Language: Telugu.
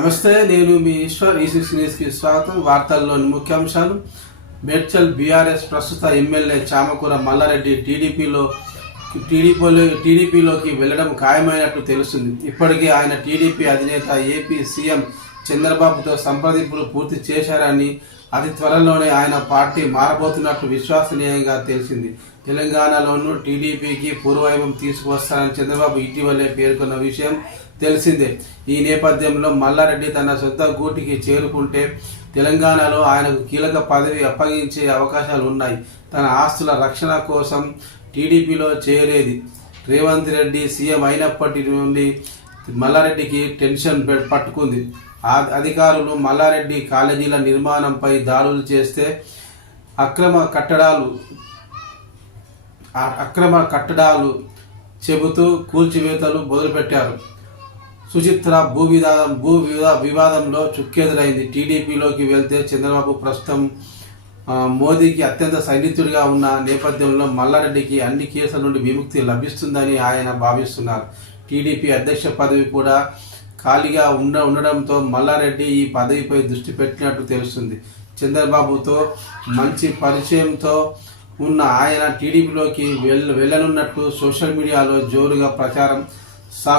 నమస్తే, నేను మీ ఈశ్వర్. ఈ6 న్యూస్కి స్వాగతం. వార్తల్లోని ముఖ్యాంశాలు. మేడ్చల్ బీఆర్ఎస్ ప్రస్తుత ఎమ్మెల్యే చామకూర మల్లారెడ్డి టీడీపీలోకి వెళ్లడం ఖాయమైనట్లు తెలుస్తుంది. ఇప్పటికే ఆయన టీడీపీ అధినేత ఏపీ సీఎం చంద్రబాబుతో సంప్రదింపులు పూర్తి చేశారని, అతి త్వరలోనే ఆయన పార్టీ మారబోతున్నట్లు విశ్వసనీయంగా తెలిసింది. తెలంగాణలోనూ టీడీపీకి పూర్వవైభవం తీసుకువస్తారని చంద్రబాబు ఇటీవలే పేర్కొన్న విషయం తెలిసిందే. ఈ నేపథ్యంలో మల్లారెడ్డి తన సొంత గూటికి చేరుకుంటే తెలంగాణలో ఆయనకు కీలక పదవి అప్పగించే అవకాశాలు ఉన్నాయి. తన ఆస్తుల రక్షణ కోసం టీడీపీలో చేరేది రేవంత్ రెడ్డి సీఎం అయినప్పటి నుండి మల్లారెడ్డికి టెన్షన్ పట్టుకుంది. అధికారులు మల్లారెడ్డి కాలేజీల నిర్మాణంపై దాడులు చేస్తే అక్రమ కట్టడాలు చెబుతూ కూల్చివేతలు మొదలుపెట్టారు. సుచిత్ర వివాదంలో చుక్కెదురైంది. టీడీపీలోకి వెళ్తే చంద్రబాబు ప్రస్తుతం మోదీకి అత్యంత సన్నిహితుడిగా ఉన్న నేపథ్యంలో మల్లారెడ్డికి అన్ని కేసుల నుండి విముక్తి లభిస్తుందని ఆయన భావిస్తున్నారు. టీడీపీ అధ్యక్ష పదవి కూడా ఖాళీగా ఉండడంతో మల్లారెడ్డి ఈ పదవిపై దృష్టి పెట్టినట్టు తెలుస్తుంది. చంద్రబాబుతో మంచి పరిచయంతో ఉన్న ఆయన టీడీపీలోకి వెళ్ళనున్నట్టు సోషల్ మీడియాలో జోరుగా ప్రచారం సాగుతుంది.